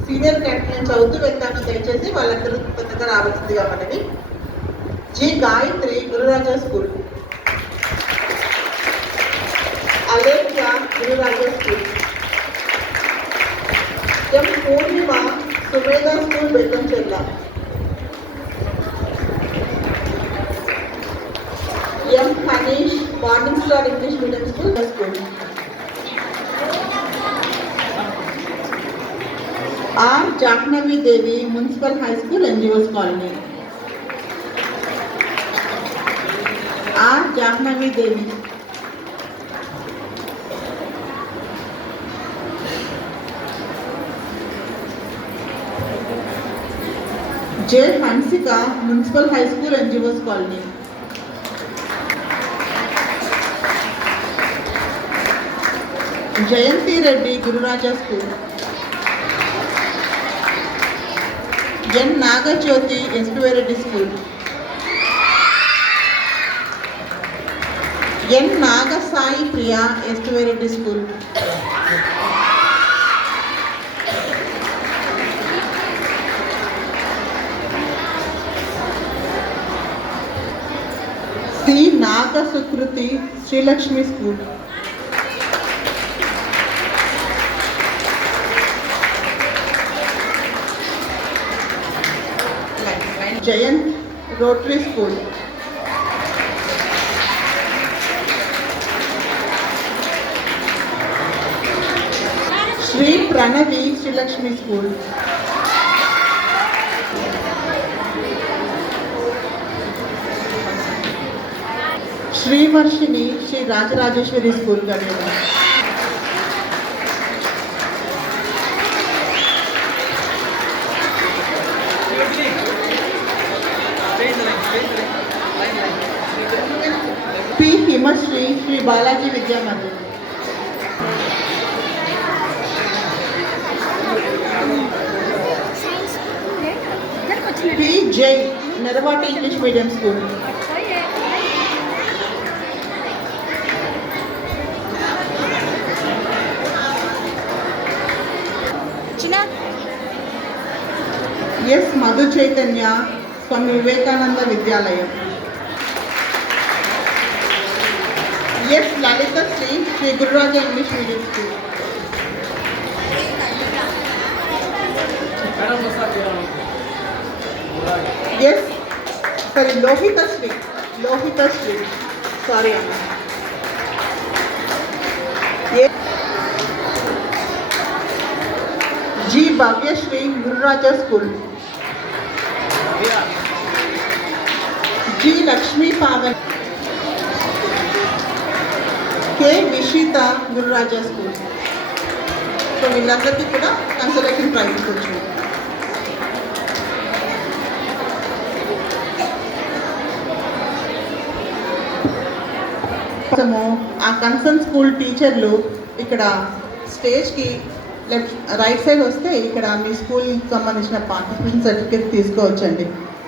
Senior candidate చదువుతూ వెళ్తాను దయచేసి వాళ్ళందరూ తొందరగా రావాల్సిందిగా మనని జి గాయత్రి గురురాజా స్కూల్. అలేఖ్య గురురాజా वेतन चल रहा एम हनीश बॉर्डिंग स्कूल और English medium school school R Jahnavi Devi municipal high school NGO colony R Jahnavi Devi J Hansika municipal high school NGOs colony. Jayanthi Reddy Gururaja school. N Nagajyothi SPY Reddy school. N Nagasai Priya ఎస్టివేరెడ్డి school. C Naga Sukruthi Srilakshmi school. Jayanth rotary school. Shri Pranavi Srilakshmi school. Shrivarshini Shri Rajarajeshwari school करने P. Himashri Shri Balaji Vidya Mandir. P. Jay Narwate English medium school. school S Madhu Chaitanya Swami Vivekananda Vidyalayam S Lalitha Sri Sri Gururaja English medium school S sorry Lohitha Sri Lohitha Sri sorry అమ్మ ఏ- G Bhavyashri Gururaja school. G Lakshmi Pavan K Vishitha Gururaja school. So వీళ్ళందరికీ కూడా consultation prices వచ్చింది. ఆ concern school టీచర్లు ఇక్కడ స్టేజ్కి left right side వస్తే ఇక్కడ మీ స్కూల్కి సంబంధించిన పార్టిసిపేషన్ సర్టిఫికేట్ తీసుకోవచ్చండి.